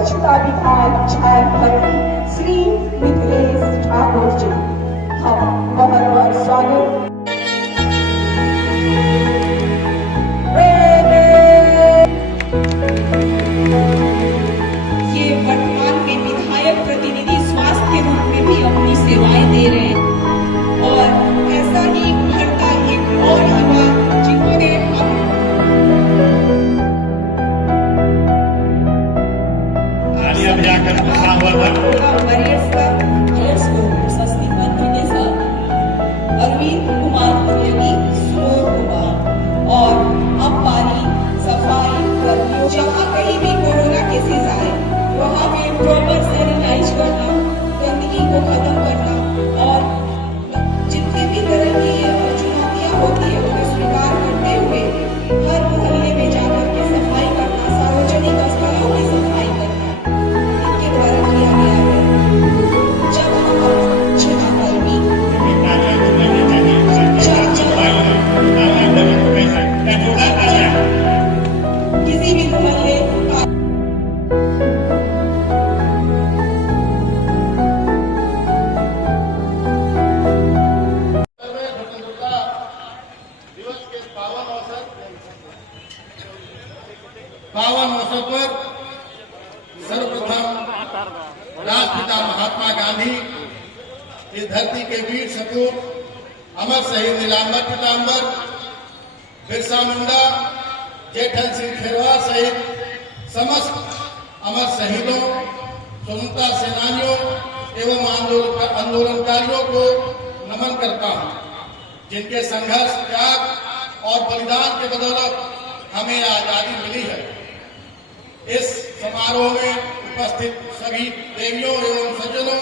स्वच्छता विभाग झारखंड श्री मिथिलेश ठाकुर जी, हम बहुत बहुत स्वागत। ये वर्तमान में विधायक प्रतिनिधि स्वास्थ्य के रूप में भी अपनी सेवाएं दे रहे हैं और ऐसा ही उभरता एक और युवा जिन्होंने अरविंद कुमार कुरियनी, सुमोर कुमार और अब पारी सफाई कर्मियों, जहाँ कहीं भी कोरोना केसेस आए वहाँ पे प्रॉपर सैनिटाइज करना, गंदगी को खत्म करना और जितनी भी तरह की चुनौतियाँ होती है उन्हें स्वीकार करते हुए हर मोहल्ले में जाकर के सफाई करना, सार्वजनिक स्थलों की सफाई करना, इनके द्वारा किया गया है। जब हम स्वच्छता कर्मी किसी भी मोहल्ले पावन अवसर पर सर्वप्रथम राष्ट्रपिता महात्मा गांधी, इस धरती के वीर सपूत अमर शहीद नीलांबर पीताम्बर बिरसा मुंडा, जेठल सिंह खेरवार सहित समस्त अमर शहीदों, स्वतंत्रता सेनानियों एवं आंदोलनकारियों को नमन करता हूं, जिनके संघर्ष, त्याग और बलिदान के बदौलत हमें आजादी मिली है। इस समारोह में उपस्थित सभी देवियों एवं सज्जनों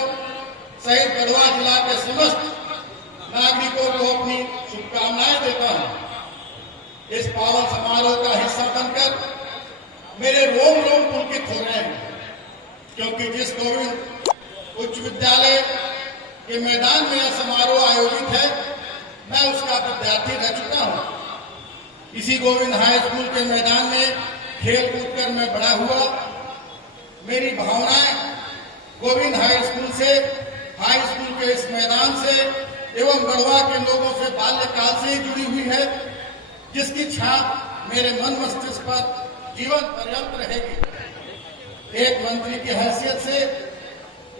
सहित गढ़वा जिला के समस्त नागरिकों को अपनी शुभकामनाएं देता हूं। इस पावन समारोह का हिस्सा बनकर मेरे रोम रोम पुलकित हो रहे हैं, क्योंकि जिस गोविंद उच्च विद्यालय के मैदान में यह समारोह आयोजित है, मैं उसका विद्यार्थी रह चुका हूं। इसी गोविंद हाई स्कूल के मैदान में खेल कूद कर मैं बड़ा हुआ। मेरी भावनाएं गोविंद हाई स्कूल से, हाई स्कूल के इस मैदान से एवं गढ़वा के लोगों से बाल्यकाल से ही जुड़ी हुई है, जिसकी छाप मेरे मन मस्तिष्क पर जीवन पर्यंत रहेगी। एक मंत्री की हैसियत से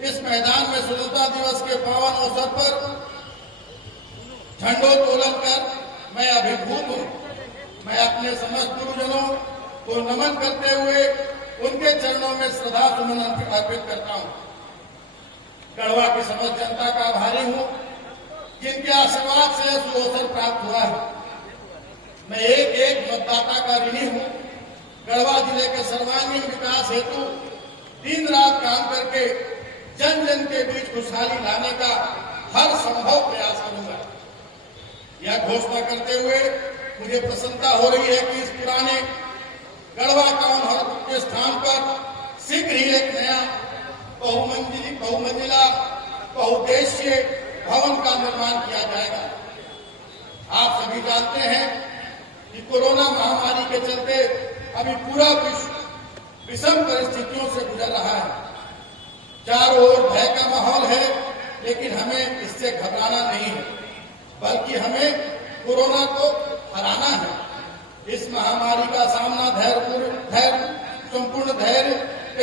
इस मैदान में स्वतंत्रता दिवस के पावन अवसर पर झंडोत्तोलन कर मैं अभिभूत हूं। मैं अपने समस्त गुरुजनों को नमन करते हुए उनके चरणों में श्रद्धा सुमन अर्पित करता हूं। गढ़वा की समस्त जनता का आभारी हूं, जिनके आशीर्वाद से सुअवसर प्राप्त हुआ है। मैं एक एक मतदाता का ऋणी हूं। गढ़वा जिले के सर्वांगीण विकास हेतु दिन रात काम करके जन जन के बीच खुशहाली लाने का हर संभव प्रयास करूंगा। यह घोषणा करते हुए मुझे प्रसन्नता हो रही है कि इस पुराने गढ़वा टाउन हॉल के स्थान पर शीघ्र ही एक नया बहुमंजिला बहुउद्देशीय भवन का निर्माण किया जाएगा। आप सभी जानते हैं कि कोरोना महामारी के चलते अभी पूरा विश्व विषम परिस्थितियों से गुजर रहा है। चारों ओर भय का माहौल है, लेकिन हमें इससे घबराना नहीं है, बल्कि हमें कोरोना को हराना है। इस महामारी का सामना संपूर्ण धैर्य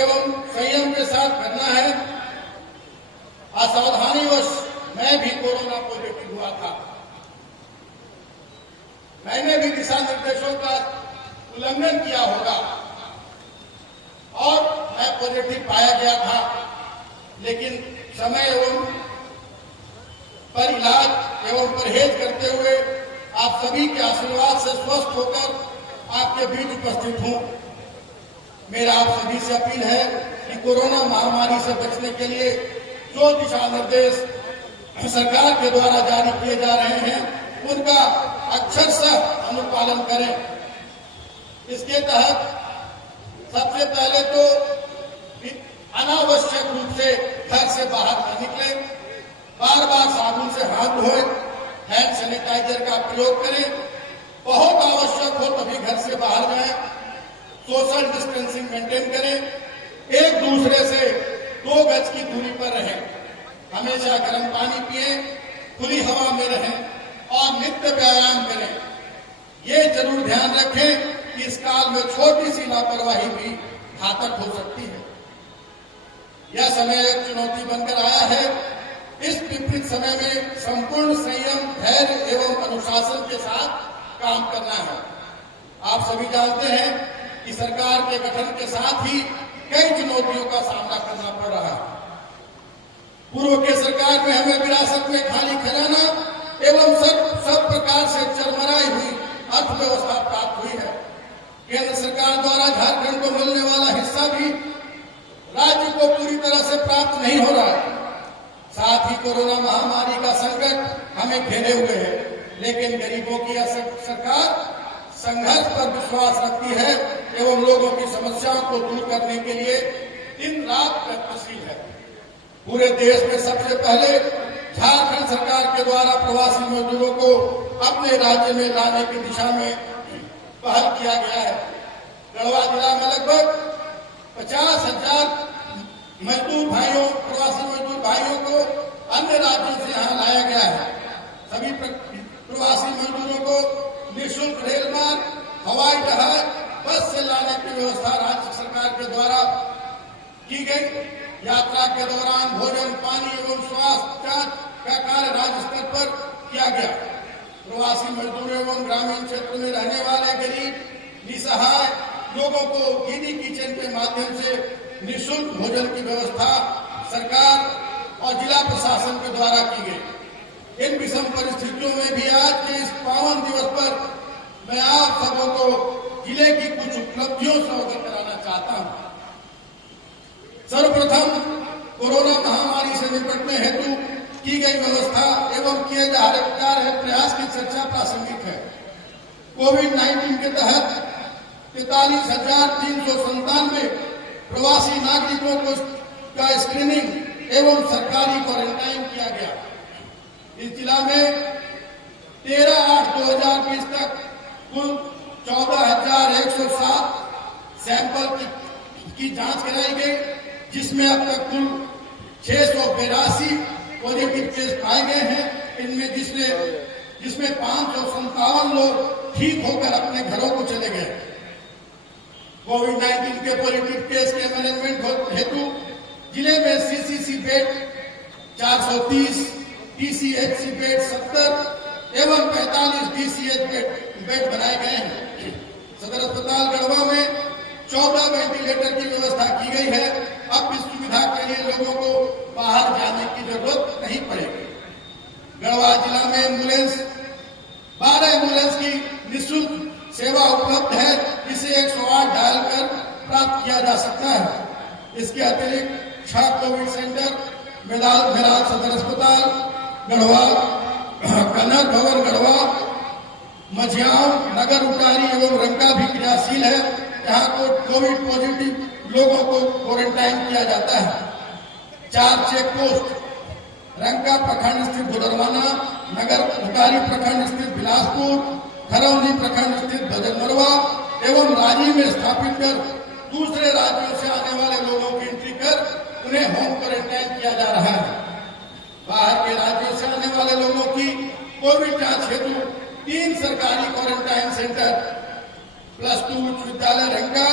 एवं संयम के साथ करना है। असावधानीवश मैं भी कोरोना पॉजिटिव हुआ था। मैंने भी दिशा निर्देशों का उल्लंघन किया होगा और मैं पॉजिटिव पाया गया था, लेकिन समय एवं पर इलाज एवं परहेज करते हुए आप सभी के आशीर्वाद से स्वस्थ होकर आपके बीच उपस्थित हूं। मेरा आप सभी से अपील है कि कोरोना महामारी से बचने के लिए जो दिशा निर्देश सरकार के द्वारा जारी किए जा रहे हैं, उनका अक्षरशः अनुपालन करें। इसके तहत सबसे पहले तो अनावश्यक रूप से घर से बाहर न निकले, बार बार साबुन से हाथ धोए, हैंड सैनिटाइजर का प्रयोग करें, बहुत आवश्यक हो तभी घर से बाहर जाएं, सोशल डिस्टेंसिंग मेंटेन करें, एक दूसरे हमेशा गर्म पानी पिए, खुली हवा में रहें और नित्य व्यायाम करें। ये जरूर ध्यान रखें कि इस काल में छोटी सी लापरवाही भी घातक हो सकती है। यह समय एक चुनौती बनकर आया है। इस विपरीत समय में संपूर्ण संयम, धैर्य एवं अनुशासन के साथ काम करना है। आप सभी जानते हैं कि सरकार के गठन के साथ ही कई चुनौतियों का सामना करना पड़ रहा है। पूर्व के सरकार में हमें विरासत में खाली खजाना एवं सब प्रकार से चरमराई हुई अर्थव्यवस्था प्राप्त हुई है। केंद्र सरकार द्वारा झारखंड को मिलने वाला हिस्सा भी राज्य को पूरी तरह से प्राप्त नहीं हो रहा है। साथ ही कोरोना महामारी का संकट हमें घेरे हुए है, लेकिन गरीबों की सरकार संघर्ष पर विश्वास रखती है एवं लोगों की समस्याओं को दूर करने के लिए दिन रात प्रयत्नशील है। पूरे देश में सबसे पहले झारखंड सरकार के द्वारा प्रवासी मजदूरों को अपने राज्य में लाने की दिशा में पहल किया गया है। गढ़वा जिला में लगभग 50,000 मजदूर भाइयों, प्रवासी मजदूर भाइयों को अन्य राज्यों से यहाँ लाया गया है। सभी प्रवासी मजदूरों को निःशुल्क रेल मार्ग, हवाई जहाज, बस से लाने की व्यवस्था राज्य सरकार के द्वारा की गई। यात्रा के दौरान भोजन, पानी एवं स्वास्थ्य जांच का कार्य राज्य स्तर पर किया गया। प्रवासी मजदूरों एवं ग्रामीण क्षेत्र में रहने वाले गरीब, निसहाय लोगों को दीदी किचन के माध्यम से निःशुल्क भोजन की व्यवस्था सरकार और जिला प्रशासन के द्वारा की गई। इन विषम परिस्थितियों में भी आज के इस पावन दिवस पर मैं आप सबों को जिले की कुछ उपलब्धियों से अवगत कराना चाहता हूं। सर्वप्रथम कोरोना महामारी से निपटने हेतु की गई व्यवस्था एवं किए जा रहे प्रयास की चर्चा प्रासंगिक है। कोविड-19 के तहत 43,397 प्रवासी नागरिकों को का स्क्रीनिंग एवं सरकारी क्वारंटाइन किया गया। इस जिला में 13/8/2020 तक कुल 14,107 सैंपल की जांच कराई गई, जिसमें अब तक कुल 682 पॉजिटिव केस पाए गए हैं। इनमें जिसमें 557 लोग ठीक होकर अपने घरों को चले गए। कोविड-19 के पॉजिटिव केस के मैनेजमेंट हेतु जिले में सीसीसी बेड 430, टीसीएचसी बेड 70 एवं 45 डीसीएच बेड बनाए गए हैं। सदर अस्पताल गढ़वा में 14 वेंटिलेटर की व्यवस्था की गई है। अब इस सुविधा के लिए लोगों को बाहर जाने की जरूरत नहीं पड़ेगी। गढ़वा जिला में 12 एम्बुलेंस की निःशुल्क सेवा उपलब्ध है, जिसे 108 डायल कर प्राप्त किया जा सकता है। इसके अतिरिक्त 6 कोविड सेंटर मेदाल सदर अस्पताल गढ़वा, कनक भवन गढ़वा, मझियाओं, नगर उटारी एवं रंका भी क्रियाशील है। यहाँ को कोविड पॉजिटिव लोगों को क्वारंटाइन किया जाता है। 4 चेक पोस्ट रंका प्रखंड स्थित गुदरवाना, नगर उटारी प्रखंड स्थित बिलासपुर, खरौंदी प्रखंड स्थित भजनमरवा एवं राजी में स्थापित कर दूसरे राज्यों से आने वाले लोगों की एंट्री कर उन्हें होम क्वारंटाइन किया जा रहा है। बाहर के राज्यों से आने वाले लोगों की कोविड जांच हेतु 3 सरकारी क्वारंटाइन सेंटर +2 उच्च विद्यालय रंका,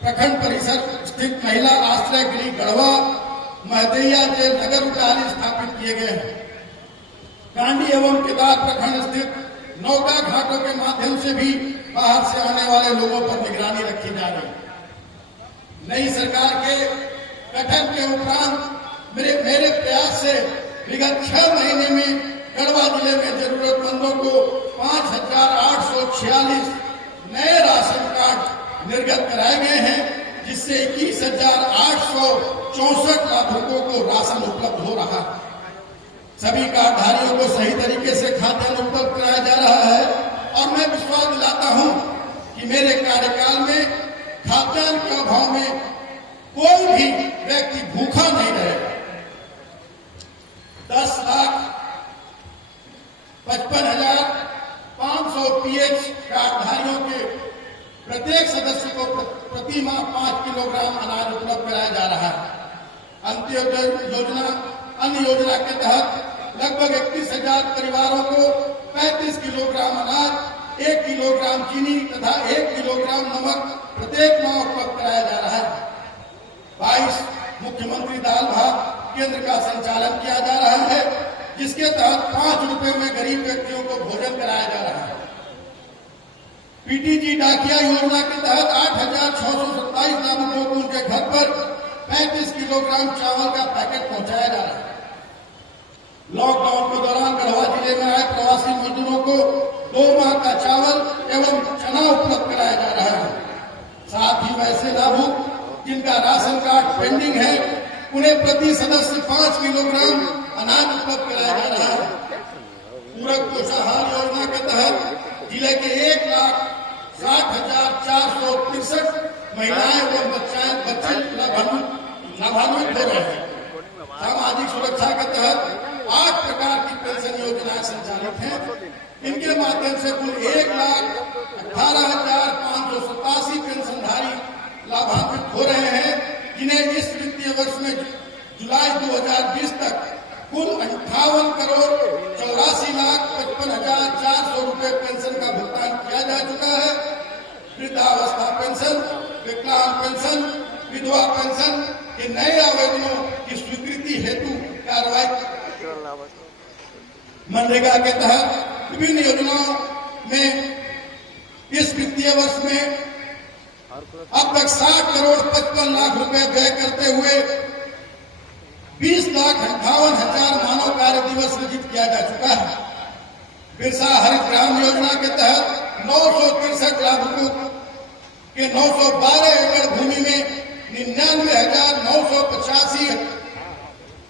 प्रखंड परिसर स्थित महिला आश्रय गृह गढ़वा, महदैया जेल नगर उटारी स्थापित किए गए हैं। कांडी एवं केदार प्रखंड स्थित नौका घाटों के माध्यम से भी बाहर से आने वाले लोगों पर निगरानी रखी जा रही है। नई सरकार के गठन के उपरांत मेरे प्रयास से विगत 6 महीने में गढ़वा जिले में जरूरतमंदों को 5,846 नए राशन कार्ड निर्गत कराए गए हैं, जिससे 21,864 लाभुकों को राशन उपलब्ध हो रहा है। सभी कार्डधारियों को सही तरीके से खाद्यान्न उपलब्ध कराया जा रहा है और मैं विश्वास दिलाता हूं कि मेरे कार्यकाल में खाद्यान्न के अभाव में कोई भी व्यक्ति भूखा नहीं रहेगा। 10,55,500 पीएच कार्डधारियों के प्रत्येक सदस्य को प्रति माह 5 किलोग्राम अनाज उपलब्ध कराया जा रहा है। अंत्योदय योजना अन्य योजना के तहत लगभग 31,000 परिवारों को 35 किलोग्राम अनाज, 1 किलोग्राम चीनी तथा 1 किलोग्राम नमक प्रत्येक माह उपलब्ध कराया जा रहा है। 22 मुख्यमंत्री दाल भात केंद्र का संचालन किया जा रहा है, जिसके तहत 5 रुपए में गरीब व्यक्तियों को भोजन कराया जा रहा है। पीटीजी डाकिया योजना के तहत 8,627 लाभुकों को उनके घर पर 35 किलोग्राम चावल का पैकेट पहुंचाया जा रहा है। लॉकडाउन के दौरान गढ़वा जिले में आए प्रवासी मजदूरों को 2 माह का चावल एवं चना उपलब्ध कराया जा रहा है। साथ ही वैसे लाभुक जिनका राशन कार्ड पेंडिंग है, उन्हें प्रति सदस्य 5 किलोग्राम अनाज उपलब्ध कराया जा रहा है। पूरक पोषाहार योजना के तहत जिले के 1,60,463 महिलाएं एवं बच्चे लाभान्वित हो रहे हैं। सामाजिक सुरक्षा के तहत 8 प्रकार की पेंशन योजनाएं संचालित हैं। इनके माध्यम से कुल 1,18,587 पेंशनधारी लाभान्वित हो रहे हैं, जिन्हें इस वित्तीय वर्ष में जुलाई 2020 तक कुल 58,84,55,400 रुपए पेंशन का भुगतान किया जा चुका है। वृद्धावस्था पेंशन, विकलांग पेंशन, विधवा पेंशन के नए आवेदनों की स्वीकृति हेतु कार्रवाई मनरेगा के तहत विभिन्न योजनाओं में इस वित्तीय वर्ष में अब तक 60,55,00,000 रुपए व्यय करते हुए 20,58,000 मानव कार्य दिवस सृजित किया जा चुका है। बिरसा हरित ग्राम योजना के तहत 963 लाभुकों के 912 एकड़ भूमि में 99,985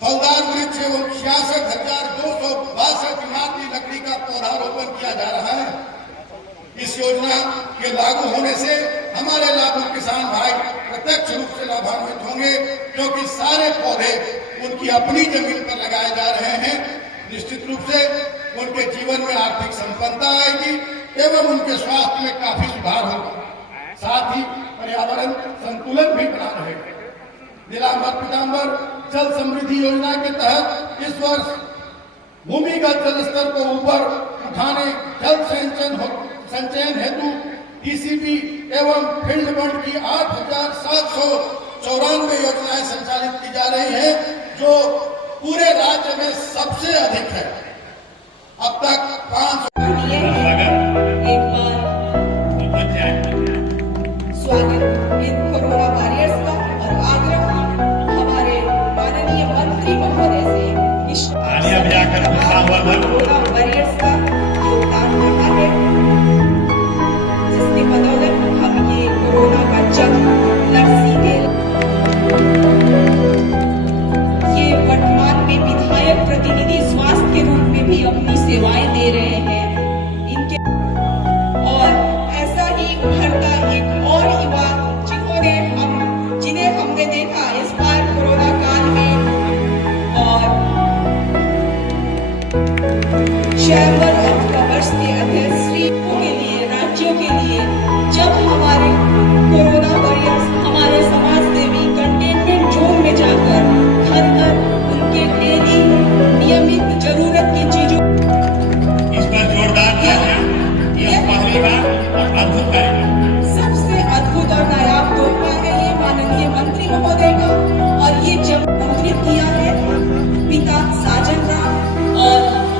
फलदार वृक्ष एवं 66,262 इमारती लकड़ी का पौधारोपण किया जा रहा है। इस योजना के लागू होने से हमारे लाभुक किसान भाई प्रत्यक्ष रूप से लाभान्वित होंगे, क्योंकि सारे पौधे उनकी अपनी जमीन पर लगाए जा रहे हैं। निश्चित रूप से उनके जीवन में आर्थिक संपन्नता आएगी एवं उनके स्वास्थ्य में काफी सुधार होगा। साथ ही पर्यावरण संतुलन भी बना रहेगा। नीलांबर पीतांबर जल समृद्धि योजना के तहत इस वर्ष भूमिगत जल स्तर को ऊपर उठाने, जल संचयन हेतु टीसीबी एवं फील्ड बंड की 8,794 योजनाएं संचालित की जा रही हैं, जो पूरे राज्य में सबसे अधिक है। अब तक 5 एक बार स्वागत इन कोरोना वॉरियर्स का और आग्रह हमारे माननीय मंत्री महोदय से कोरोना वॉरियर्स का योगदान रहा है, जिसके बदौलत हम ये कोरोना का जंग लड़ सीखे। ये वर्तमान में विधायक प्रतिनिधि स्वास्थ्य के रूप में भी अपनी सेवाएं दे रहे हैं। इनके और ऐसा ही उभरता एक और युवा जिन्हें हमने देखा इस बार कोरोना काल में और चैम्बर ऑफ कॉमर्स के अध्यक्ष श्री के लिए, राज्यों के लिए, जब हमारे कोरोना वॉरियर्स, हमारे समाज सेवी कंटेनमेंट जोन में जाकर घर घर उनके डेली नियमित जरूरत की चीजों इस पर जोरदार पहली बार अद्भुत सबसे अद्भुत और नायाब तोहफा है ये माननीय मंत्री महोदय का। और ये जब आमंत्रित किया है पिता साजन राम और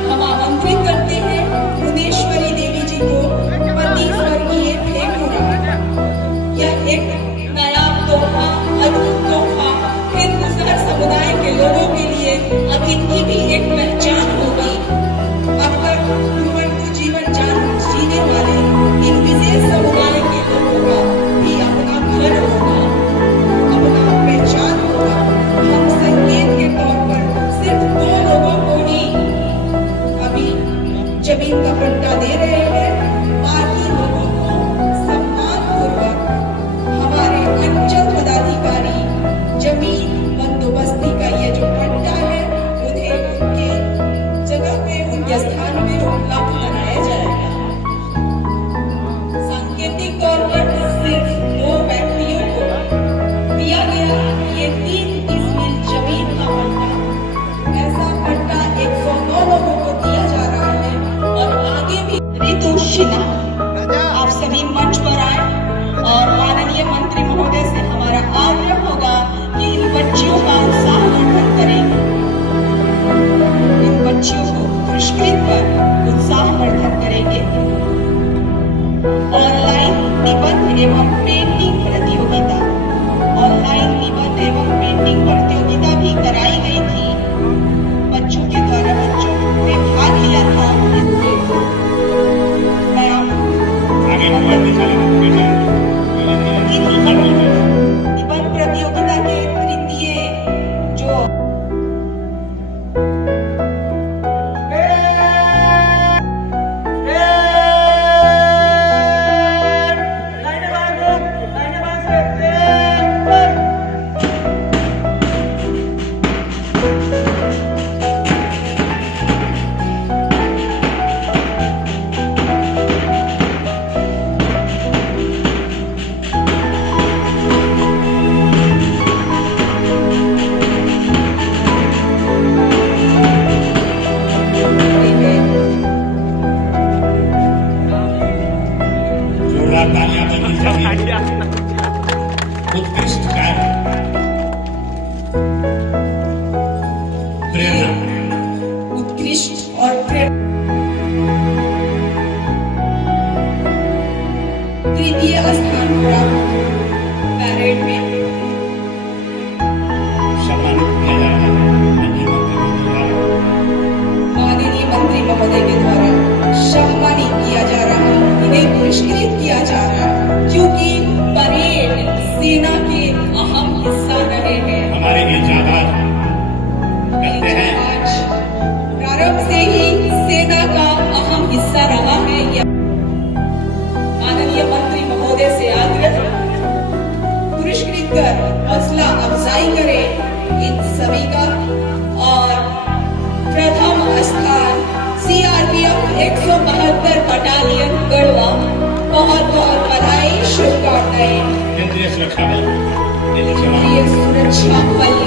हम आमंत्रित करते हैं भुवनेश्वरी देवी जी को पति स्वर्गीय फेंकूरा। यह एक नायाब तोहफा, अद्भुत तोहफा हिंदुस्तान समुदाय के लोगों के लिए अब इनकी भी एक पहचान होगी। अब तक जीवन जीने वाले इन विशेष समुदाय के लोगों का भी अपना घर होगा, अपना पहचान होगा। हम संकेत के तौर पर सिर्फ 2 लोगों को ही अभी जमीन का पट्टा दे रहे हैं, बाकी लोगों को सम्मानपूर्वक हमारे अंचल पदाधिकारी जमीन बंदोबस्ती का ये जो पट्टा है उन्हें उनके जगह पे, उनके स्थान में उपलब्ध कराया जाएगा। सांकेतिक तौर पर सिर्फ 2 व्यक्तियों को दिया गया ये 3 डिसमिल जमीन का पट्टा सिन्हा, आप सभी मंच पर आए और माननीय मंत्री महोदय से हमारा आग्रह होगा कि इन बच्चियों का उत्साहवर्धन करें, इन बच्चियों को पुरस्कृत कर उत्साहवर्धन करेंगे। ऑनलाइन निबंध एवं पेंटिंग प्रतियोगिता, ऑनलाइन निबंध एवं पेंटिंग प्रतियोगिता भी कराई गई थी। बच्चों के द्वारा बच्चों ने भाग लिया था। मैं निबंध प्रतियोगिता के तृतीय जो उत्कृष्ट कार्य, प्रेरणा, उत्कृष्ट और तृतीय स्थान प्राप्त पैरेड में सम्मानित किया जा रहा है। माननीय मंत्री महोदय के द्वारा सम्मानित किया जा रहा है, इन्हें पुरस्कृत किया जा रहा है, क्योंकि परेड सेना के अहम हिस्सा रहे हैं। हमारे ये जाबाज कहते हैं आज प्रारंभ से ही सेना का अहम हिस्सा रहा है। माननीय मंत्री महोदय से आग्रह, पुरस्कृत कर हौसला अफजाई करें इन सभी का। और प्रथम स्थान CRPF 172 बटालियन गढ़वा, बहुत बहुत बधाई, शुभकामनाएं। केंद्रीय सुरक्षा बल, केंद्रीय सुरक्षा बल